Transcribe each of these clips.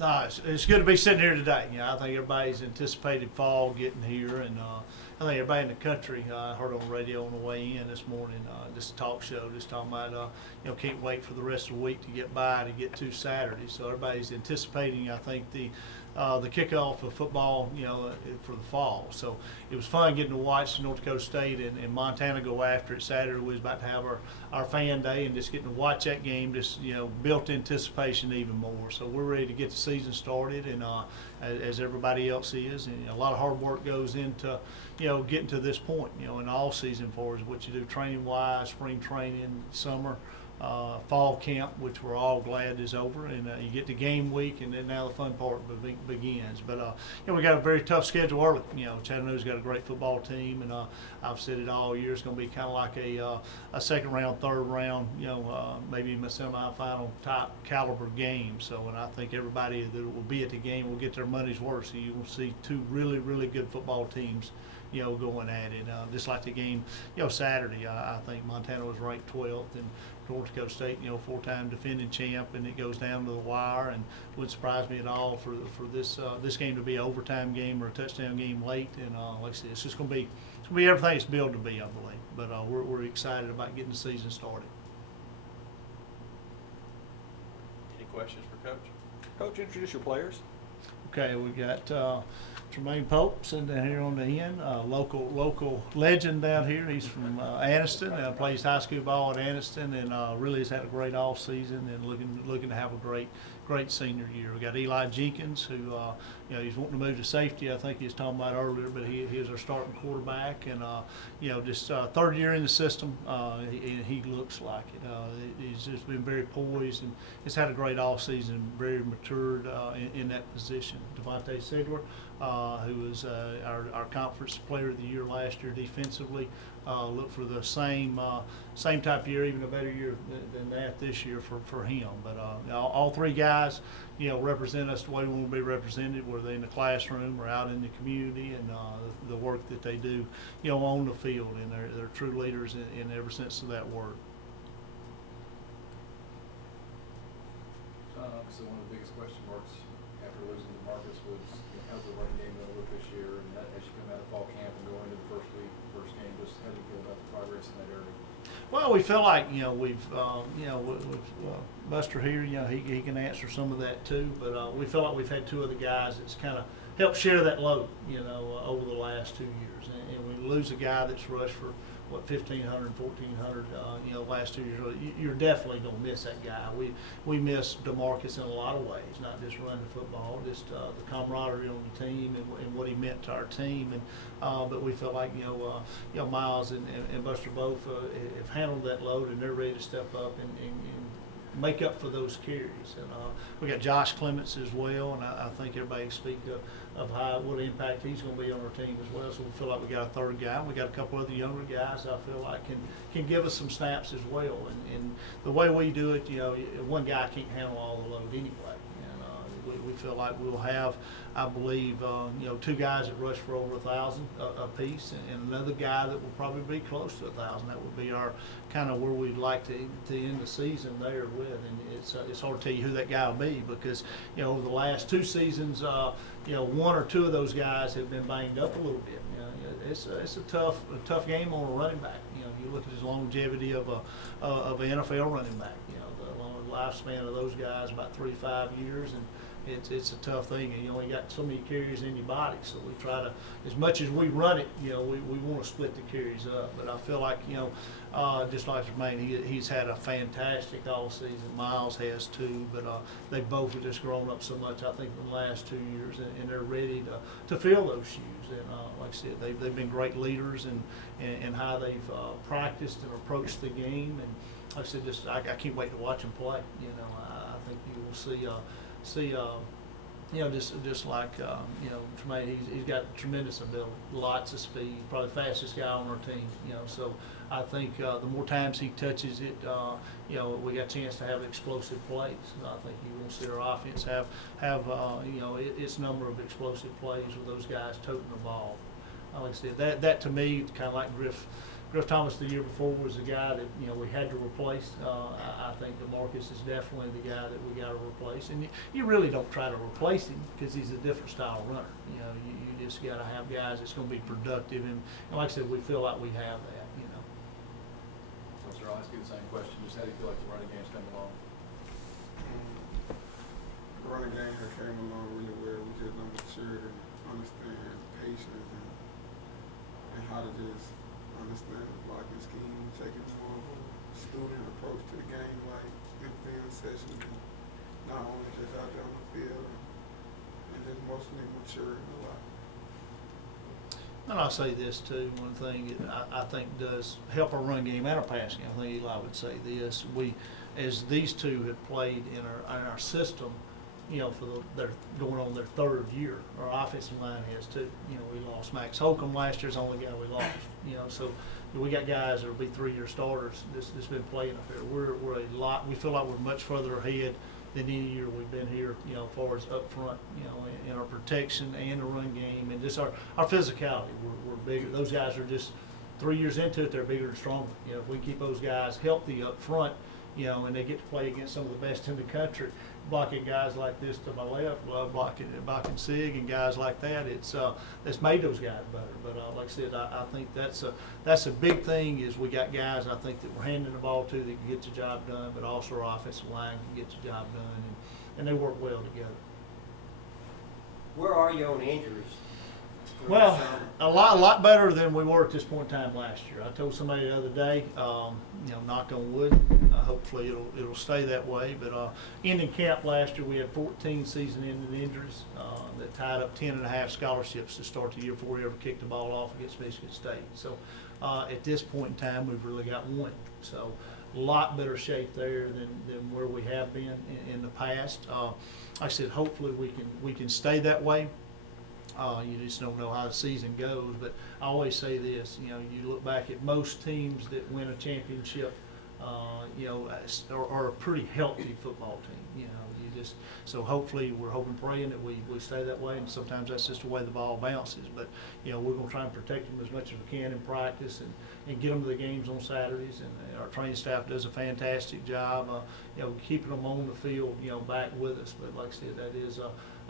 No, it's good to be sitting here today. You know, I think everybody's anticipated fall getting here, and I think everybody in the country. I heard on the radio on the way in this morning, this talk show, just talking about can't wait for the rest of the week to get by to get to Saturday. So everybody's anticipating. I think the kickoff of football, for the fall. So it was fun getting to watch North Dakota State and Montana go after it Saturday. We was about to have our fan day, and just getting to watch that game just built anticipation even more. So we're ready to get the season started, and as everybody else is, and a lot of hard work goes into getting to this point. In all season for us, what you do training wise, spring training, summer. Fall camp, which we're all glad is over, and you get to game week, and then now the fun part begins. But we got a very tough schedule early. Chattanooga's got a great football team, and I've said it all year. It's going to be kind of like a second round, third round, maybe even a semifinal type caliber game. So, and I think everybody that will be at the game will get their money's worth. So you will see two really, really good football teams. Going at it. Just like the game, Saturday, I think Montana was ranked 12th, and North Dakota State, four-time defending champ, and it goes down to the wire. And it wouldn't surprise me at all for this game to be an overtime game or a touchdown game late. And like I said, it's just going to be everything it's built to be, I believe. But we're excited about getting the season started. Any questions for Coach? Coach, introduce your players. Okay, we got Tremaine Pope sitting down here on the end, local legend down here. He's from Anniston, plays high school ball at Anniston, and really has had a great off season and looking to have a great senior year. We got Eli Jenkins, who he's wanting to move to safety. I think he was talking about earlier, but he is our starting quarterback, and just third year in the system. He looks like it. He's just been very poised and has had a great off season, very matured in that position. Devontae Sigler, who was our conference player of the year last year defensively. Look for the same type of year, even a better year than that this year for him. But all three guys, represent us the way we want to be represented, whether they're in the classroom or out in the community, and the work that they do, on the field. And they're true leaders in every sense of that word. Obviously, one of the biggest question marks after losing to Marcus was how's the running game going to look this year, and as you come out of fall camp and go into the first week, first game, just how do you feel about the progress in that area? Well, we feel like we've Buster here. He can answer some of that too. But we feel like we've had two of the guys that's kind of helped share that load. Over the last 2 years, and we lose a guy that's rushed for 1,500, 1,400. Last 2 years. You're definitely gonna miss that guy. We miss DeMarcus in a lot of ways, not just running the football, just the camaraderie on the team and what he meant to our team. And but we feel like Miles and Buster both have handled that load, and they're ready to step up and make up for those carries. And we got Josh Clements as well, and I think everybody speak of what impact he's going to be on our team as well. So we feel like we got a third guy. We got a couple other younger guys I feel like can give us some snaps as well. And the way we do it, one guy can't handle all the load anyway. We feel like we'll have, I believe, two guys that rush for over 1,000 a piece, and another guy that will probably be close to 1,000. That would be our kind of where we'd like to end the season there with. And it's hard to tell you who that guy will be because over the last two seasons, one or two of those guys have been banged up a little bit. It's a tough game on a running back. You look at his longevity of an NFL running back. The lifespan of those guys about 3 to 5 years, and it's a tough thing, and you only got so many carries in your body. So we try to, as much as we run it, we want to split the carries up. But I feel like just like Jermaine, he's had a fantastic all season. Miles has too, but they both have just grown up so much, I think, in the last 2 years, and they're ready to fill those shoes. And like I said, they've been great leaders in how they've practiced and approached the game. And like I said, I can't wait to watch them play. I think you will see just like Tremaine, he's got tremendous ability, lots of speed, probably the fastest guy on our team. So I think the more times he touches it, we got a chance to have explosive plays. And I think you will see our offense have its number of explosive plays with those guys toting the ball. Like I said, that to me, kind of like Griff Griff Thomas the year before was the guy that, you know, we had to replace. I think DeMarcus is definitely the guy that we got to replace. And you really don't try to replace him because he's a different style runner. You know, you just got to have guys that's going to be productive. And like I said, we feel like we have that, you know. So, sir, I'll ask you the same question. Just how do you feel like the running game's coming along? The running game has came along really well. We just don't mature and understand patience and how to just understand the blocking scheme, taking more of a student approach to the game, like in film sessions, and not only just out there on the field, and just mostly maturing a lot. And I'll say this too, one thing that I think does help our run game and our passing. I think Eli would say this. As these two have played in our system, you know, they're going on their third year. Our offensive line has too. You know, we lost Max Holcomb last year. It's the only guy we lost. You know, so we got guys that will be 3-year starters that's been playing up here. We're a lot. We feel like we're much further ahead than any year we've been here. You know, as far as up front, you know, in our protection and the run game and just our physicality. We're bigger. Those guys are just 3 years into it. They're bigger and stronger. You know, if we keep those guys healthy up front, you know, and they get to play against some of the best in the country, blocking guys like this to my left, blocking Sig and guys like that, it's made those guys better. But like I said, I think that's a big thing is we got guys I think that we're handing the ball to that can get the job done, but also our offensive line can get the job done, and they work well together. Where are you on injuries? Well, a lot better than we were at this point in time last year. I told somebody the other day, you know, knock on wood, hopefully it'll stay that way. But ending camp last year, we had 14 season-ending injuries that tied up 10.5 scholarships to start the year before we ever kicked the ball off against Michigan State. So at this point in time, we've really got one. So a lot better shape there than where we have been in the past. Like I said, hopefully we can stay that way. You just don't know how the season goes, but I always say this, you know, you look back at most teams that win a championship, you know, are a pretty healthy football team, you know, so hopefully we're hoping, praying that we stay that way, and sometimes that's just the way the ball bounces, but, you know, we're going to try and protect them as much as we can in practice and get them to the games on Saturdays, and our training staff does a fantastic job, you know, keeping them on the field, you know, back with us, but like I said, that is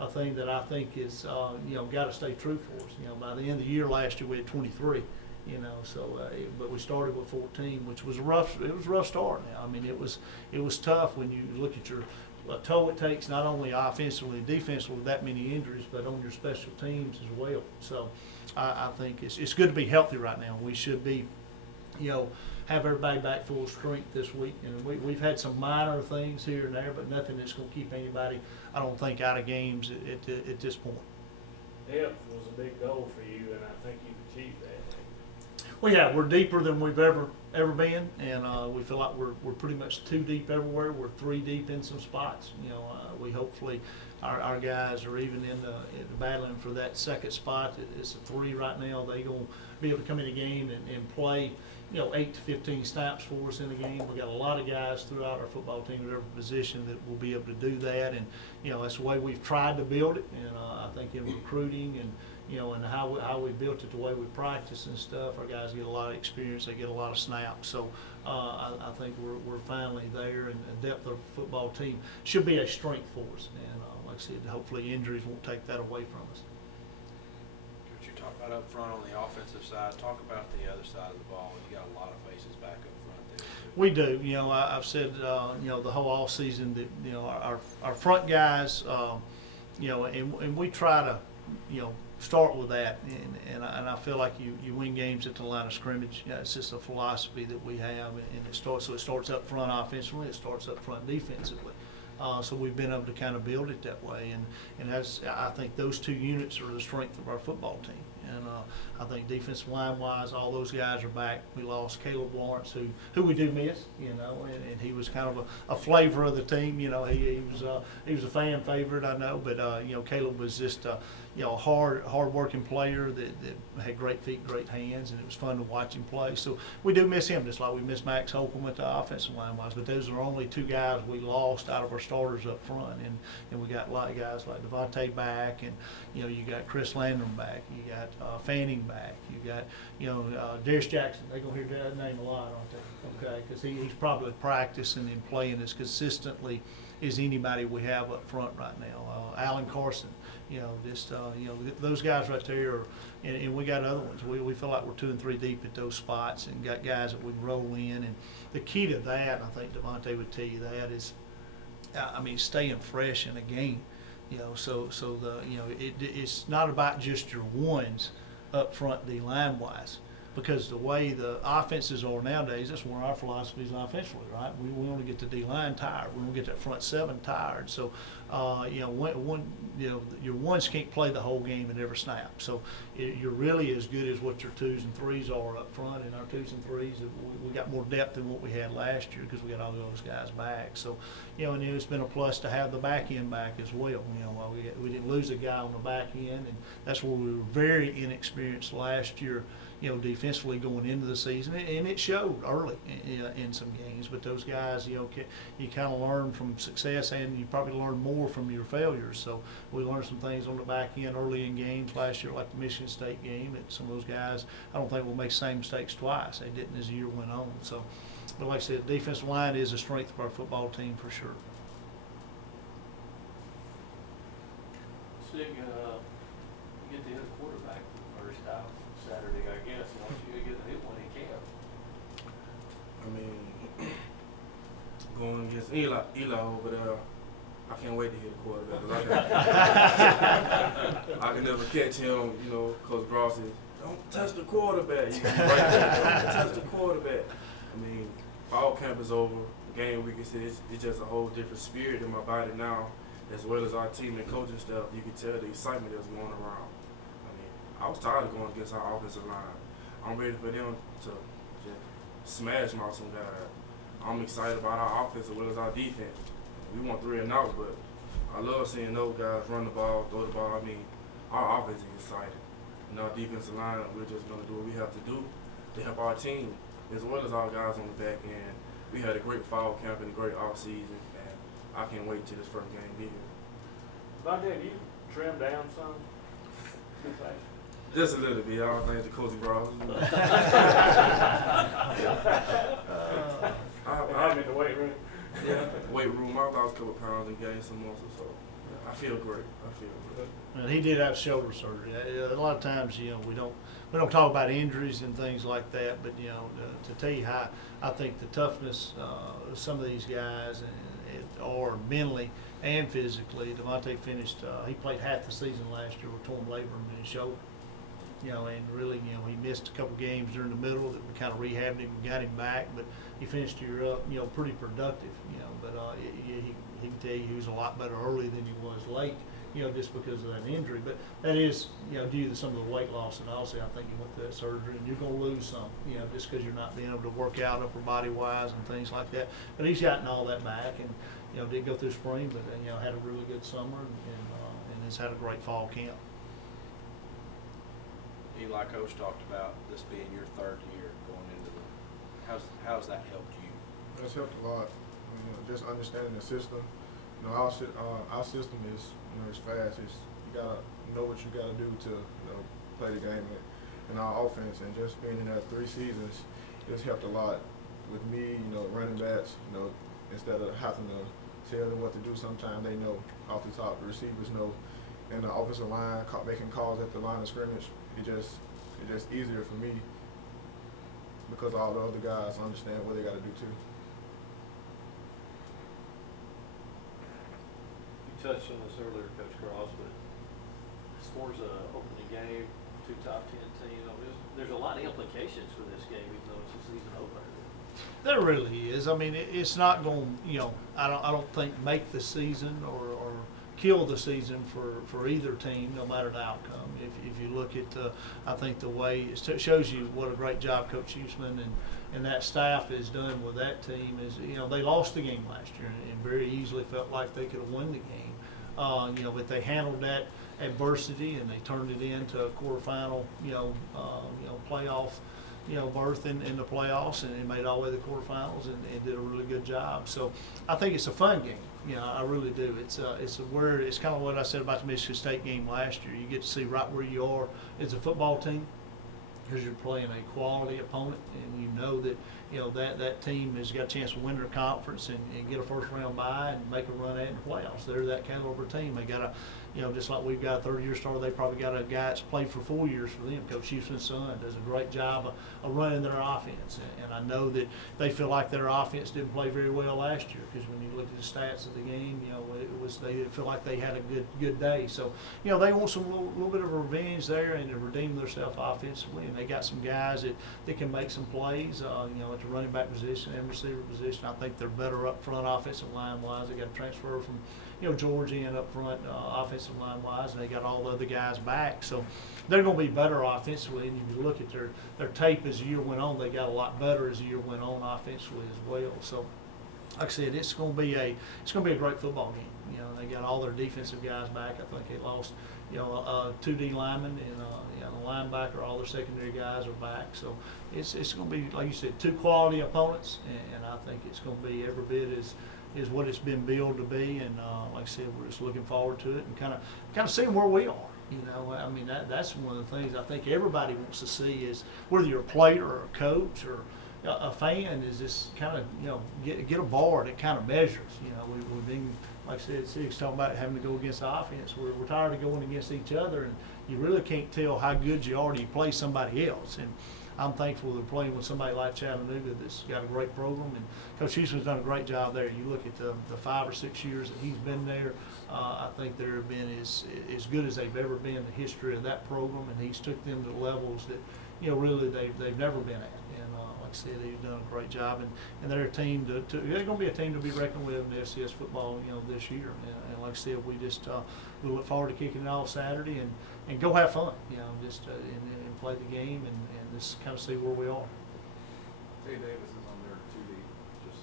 a thing that I think is, you know, got to stay true for us. You know, by the end of the year last year we had 23, you know, so but we started with 14, which was a rough start. Now, I mean, it was tough when you look at your toll it takes not only offensively and defensively with that many injuries, but on your special teams as well. So I think it's good to be healthy right now. We should be, you know, have everybody back full strength this week. And we've had some minor things here and there, but nothing that's going to keep anybody, I don't think, out of games at this point. Depth was a big goal for you, and I think you've achieved that. Well, yeah, we're deeper than we've ever been, and we feel like we're pretty much 2 deep everywhere. We're 3 deep in some spots. You know, we hopefully our guys are even in the battling for that second spot. It's a 3 right now. They're going to be able to come in the game and play, you know, 8 to 15 snaps for us in the game. We got a lot of guys throughout our football team at every position that will be able to do that, and you know that's the way we've tried to build it. And I think in recruiting and you know and how we built it, the way we practice and stuff, our guys get a lot of experience. They get a lot of snaps. So I think we're finally there, and the depth of the football team should be a strength for us. And like I said, hopefully injuries won't take that away from us. Coach, you talk about up front on the offensive side. Talk about the other side of the ball. You got a lot of faces back up front there, too. We do. You know, I've said, you know, the whole all season that, you know, our front guys, you know, and we try to, you know, start with that. And I feel like you win games at the line of scrimmage. You know, it's just a philosophy that we have. And it starts up front offensively. It starts up front defensively. So we've been able to kind of build it that way. And that's, I think those 2 units are the strength of our football team. And I think defensive line-wise, all those guys are back. We lost Caleb Lawrence, who we do miss, you know, and he was kind of a flavor of the team. You know, he was a fan favorite, I know, but you know, Caleb was just you know, a hard-working player that had great feet, great hands, and it was fun to watch him play. So we do miss him, just like we miss Max Holcomb at the offensive line-wise. But those are only 2 guys we lost out of our starters up front, and we got a lot of guys like Devontae back, and you know, you got Chris Landrum back, you got Fanning back. You got, Darius Jackson. They're going to hear that name a lot, aren't they? Okay, because he's probably practicing and playing as consistently as anybody we have up front right now. Alan Carson, those guys right there, and we got other ones. We feel like we're 2 and 3 deep at those spots and got guys that we can roll in. And the key to that, I think Devontae would tell you that, is, staying fresh in a game. It's not about just your ones up front D line wise, because the way the offenses are nowadays, that's one of our philosophies offensively, right? We want to get the D line tired. We want to get that front seven tired. So, your ones can't play the whole game in every snap. So you're really as good as what your 2s and 3s are up front. And our 2s and 3s, we got more depth than what we had last year because we got all those guys back. So, and it's been a plus to have the back end back as well. We didn't lose a guy on the back end, and that's where we were very inexperienced last year, defensively going into the season, and it showed early in some games. But those guys, you kind of learn from success, and you probably learn more from your failures. So we learned some things on the back end early in games last year, like the Michigan State game. That some of those guys, I don't think will make the same mistakes twice. They didn't as the year went on. So, but like I said, defensive line is a strength of our football team for sure. Sig, you get to hit a quarterback for the first time Saturday, I guess. You get to hit one in camp. I mean, going against Eli over there, I can't wait to hit a quarterback. 'Cause I can never catch him, Coach Gross says, don't touch the quarterback. You can be right there, don't touch the quarterback. I mean, fall camp is over. Game week is it's just a whole different spirit in my body now, as well as our team and coaching staff. You can tell the excitement that's going around. I mean, I was tired of going against our offensive line. I'm ready for them to just smash my some guys. I'm excited about our offense as well as our defense. We want 3 and out, but I love seeing those guys run the ball, throw the ball. I mean, our offense is exciting. And our defensive line, we're just going to do what we have to do to help our team, as well as our guys on the back end. We had a great fall camp and a great off season, and I can't wait till this first game be here. Devontae, do you trim down some? Just a little bit. I don't think the coaching bros. I'm in the weight room. Yeah, weight room. I lost a couple pounds and gained some muscle, so yeah, I feel great. I feel good. And he did have shoulder surgery. A lot of times, we don't talk about injuries and things like that, but to tell you how I think the toughness of some of these guys are mentally and physically. Devontae finished. He played half the season last year with torn labrum in his shoulder. And really, he missed a couple games during the middle that we kind of rehabbed him and got him back, but he finished the year up, pretty productive, but he can tell you he was a lot better early than he was late, just because of that injury. But that is, due to some of the weight loss, and also I think he went through that surgery, and you're going to lose some, just because you're not being able to work out upper body wise and things like that. But he's gotten all that back, and did go through spring, but had a really good summer, and has had a great fall camp. Eli, Coach talked about this being your 3rd year going into how's that helped you? It's helped a lot. Just understanding the system. Our system is, it's fast. You gotta know what you gotta do to, play the game in our offense. And just being in that 3 seasons, it's helped a lot with me. Running backs. Instead of having to tell them what to do, sometimes they know off the top. The receivers know, and the offensive line making calls at the line of scrimmage. It's just easier for me because all the other guys understand what they got to do too. You touched on this earlier, Coach Cross, but as far as opening game, 2 top 10 teams, there's a lot of implications for this game, even though it's a season opener. There really is. I mean, it's not going to, I don't think make the season or kill the season for either team, no matter the outcome. If you look at, I think the way it shows you what a great job Coach Huseman and that staff has done with that team is, they lost the game last year and very easily felt like they could have won the game. But they handled that adversity and they turned it into a quarterfinal, playoff berth in the playoffs and made all the way to the quarterfinals and did a really good job. So I think it's a fun game. I really do. It's kind of what I said about the Michigan State game last year. You get to see right where you are as a football team, because you're playing a quality opponent, and you know that that team has got a chance to win their conference and get a first round bye and make a run at it in the playoffs. They're that caliber team. They got just like we've got a third-year starter, they probably got a guy that's played for 4 years for them. Coach Houston's son does a great job of running their offense, and I know that they feel like their offense didn't play very well last year, because when you look at the stats of the game, they didn't feel like they had a good day. So they want some little bit of revenge there and to redeem themselves offensively, and they got some guys that can make some plays. At the running back position and receiver position, I think they're better up front offensive line wise. They got a transfer from Georgia in up front offensive line wise, and they got all the other guys back, so they're going to be better offensively. And if you look at their tape as the year went on, they got a lot better as the year went on offensively as well. So like I said, it's going to be a great football game. They got all their defensive guys back. I think they lost 2 D linemen and a linebacker. All their secondary guys are back. So it's going to be, like you said, 2 quality opponents, and I think it's going to be every bit as what it's been billed to be. And like I said, we're just looking forward to it and kind of seeing where we are. I mean, that's one of the things I think everybody wants to see, is whether you're a player or a coach or a fan, is this kind of get a bar that kind of measures. We've been, like I said, Sig's talking about having to go against the offense. We're tired of going against each other, and you really can't tell how good you are till you play somebody else. And I'm thankful to playing with somebody like Chattanooga that's got a great program, and Coach Houston's done a great job there. You look at the 5 or 6 years that he's been there, I think they've been as good as they've ever been in the history of that program, and he's took them to levels that really they've never been at. And like I said, he's done a great job, and they're a team they're going to be a team to be reckoned with in the FCS football this year. And like I said, we look forward to kicking it off Saturday and go have fun, and play the game and just kind of see where we are. Tay Davis is on there too. Just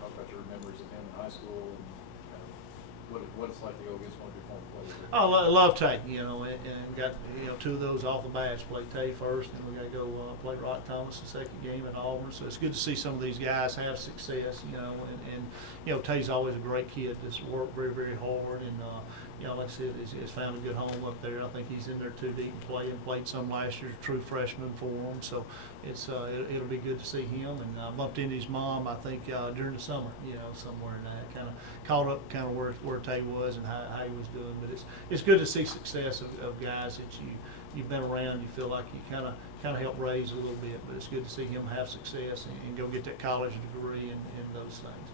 talk about your memories of him in high school and kind of what it's like to go against one of your former players. I love Tay, and got 2 of those off the bat. Played Tay first, and we got to go play Rock Thomas the second game at Auburn. So it's good to see some of these guys have success, and Tay's always a great kid that's worked very, very hard, and like I said, has found a good home up there. I think he's in there 2 deep played some last year, true freshman for him. So it'll be good to see him. And I bumped into his mom, I think, during the summer, somewhere in that. Kind of caught up where Tay was and how he was doing. But it's good to see success of guys that you've been around. You feel like you kind of help raise a little bit. But it's good to see him have success and go get that college degree and those things.